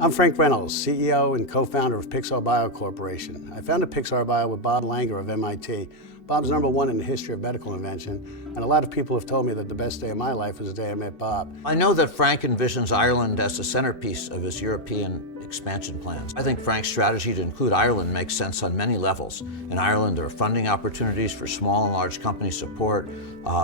I'm Frank Reynolds, CEO and co-founder of PixarBio Corporation. I founded PixarBio with Bob Langer of MIT. Bob's #1 in the history of medical invention, and a lot of people have told me that the best day of my life was the day I met Bob. I know that Frank envisions Ireland as the centerpiece of his European expansion plans. I think Frank's strategy to include Ireland makes sense on many levels. In Ireland, there are funding opportunities for small and large company support.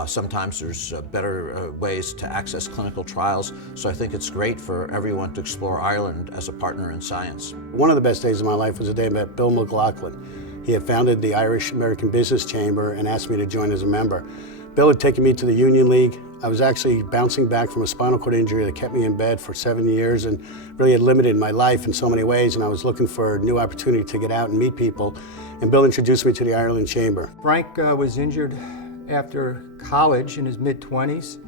Sometimes there's better ways to access clinical trials. So I think it's great for everyone to explore Ireland as a partner in science. One of the best days of my life was the day I met Bill McLaughlin. He had founded the Irish American Business Chamber and asked me to join as a member. Bill had taken me to the Union League. I was actually bouncing back from a spinal cord injury that kept me in bed for 7 years and really had limited my life in so many ways, and I was looking for a new opportunity to get out and meet people, and Bill introduced me to the Ireland Chamber. Frank was injured after college in his mid-20s,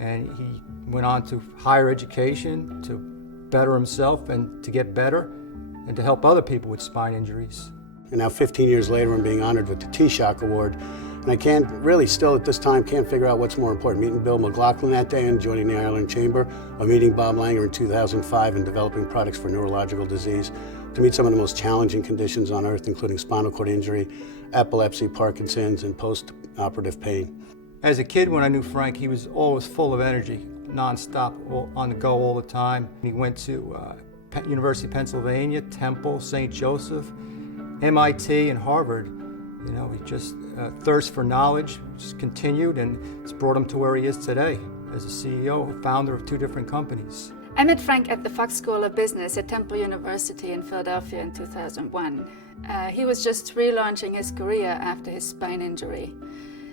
and he went on to higher education to better himself and to get better and to help other people with spine injuries. And now 15 years later, I'm being honored with the Taoiseach Award. And I can't really still at this time can't figure out what's more important, meeting Bill McLaughlin that day and joining the Ireland Chamber, or meeting Bob Langer in 2005 and developing products for neurological disease, to meet some of the most challenging conditions on earth, including spinal cord injury, epilepsy, Parkinson's, and post-operative pain. As a kid, when I knew Frank, he was always full of energy, nonstop, on the go all the time. He went to University of Pennsylvania, Temple, St. Joseph, MIT, and Harvard. You know, he just thirst for knowledge just continued, and it's brought him to where he is today as a CEO, founder of 2 different companies. I met Frank at the Fox School of Business at Temple University in Philadelphia in 2001. He was just relaunching his career after his spine injury.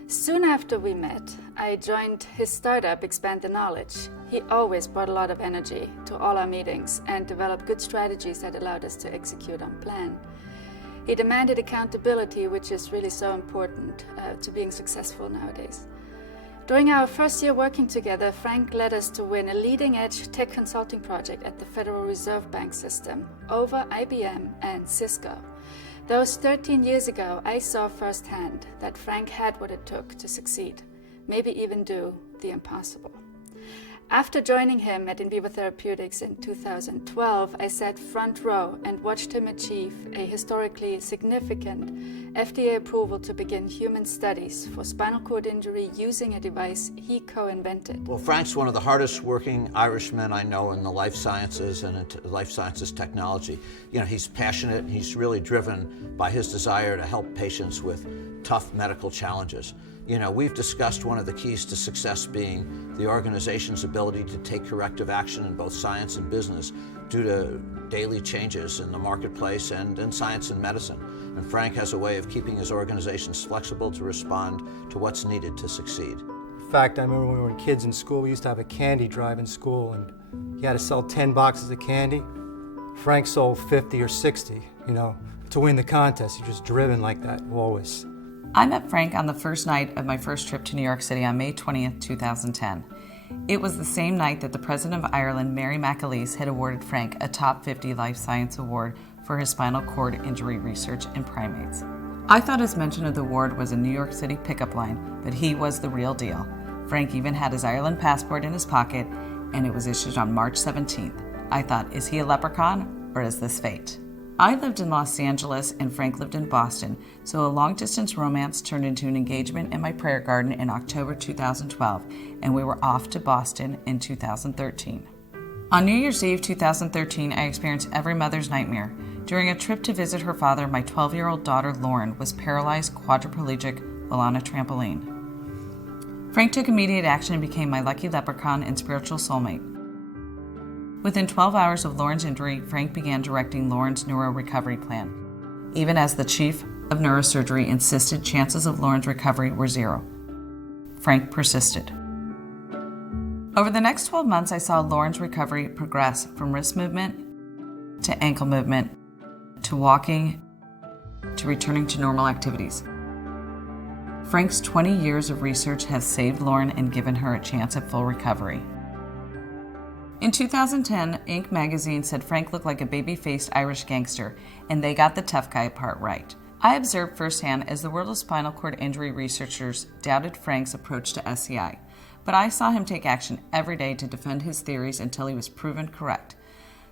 Soon after we met, I joined his startup, Expand the Knowledge. He always brought a lot of energy to all our meetings and developed good strategies that allowed us to execute on plan. He demanded accountability, which is really so important to being successful nowadays. During our first year working together, Frank led us to win a leading-edge tech consulting project at the Federal Reserve Bank system over IBM and Cisco. Those 13 years ago, I saw firsthand that Frank had what it took to succeed, maybe even do the impossible. After joining him at In Vivo Therapeutics in 2012, I sat front row and watched him achieve a historically significant FDA approval to begin human studies for spinal cord injury using a device he co-invented. Well, Frank's one of the hardest working Irishmen I know in the life sciences and life sciences technology. You know, he's passionate and he's really driven by his desire to help patients with tough medical challenges. You know, we've discussed one of the keys to success being the organization's ability to take corrective action in both science and business due to daily changes in the marketplace and in science and medicine. And Frank has a way of keeping his organizations flexible to respond to what's needed to succeed. In fact, I remember when we were kids in school, we used to have a candy drive in school, and you had to sell 10 boxes of candy. Frank sold 50 or 60, you know, to win the contest. He was just driven like that, always. I met Frank on the first night of my first trip to New York City on May 20th, 2010. It was the same night that the President of Ireland, Mary McAleese, had awarded Frank a Top 50 Life Science Award for his spinal cord injury research in primates. I thought his mention of the award was a New York City pickup line, but he was the real deal. Frank even had his Ireland passport in his pocket, and it was issued on March 17th. I thought, is he a leprechaun, or is this fate? I lived in Los Angeles and Frank lived in Boston, so a long-distance romance turned into an engagement in my prayer garden in October 2012, and we were off to Boston in 2013. On New Year's Eve 2013, I experienced every mother's nightmare. During a trip to visit her father, my 12-year-old daughter Lauren was paralyzed quadriplegic while on a trampoline. Frank took immediate action and became my lucky leprechaun and spiritual soulmate. Within 12 hours of Lauren's injury, Frank began directing Lauren's neuro recovery plan, even as the chief of neurosurgery insisted chances of Lauren's recovery were 0. Frank persisted. Over the next 12 months, I saw Lauren's recovery progress from wrist movement to ankle movement to walking to returning to normal activities. Frank's 20 years of research has saved Lauren and given her a chance at full recovery. In 2010, Inc. magazine said Frank looked like a baby-faced Irish gangster, and they got the tough guy part right. I observed firsthand as the world of spinal cord injury researchers doubted Frank's approach to SCI, but I saw him take action every day to defend his theories until he was proven correct.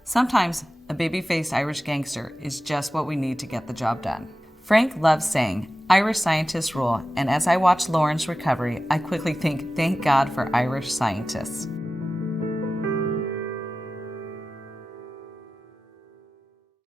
Sometimes a baby-faced Irish gangster is just what we need to get the job done. Frank loves saying, "Irish scientists rule," and as I watch Lauren's recovery, I quickly think, thank God for Irish scientists.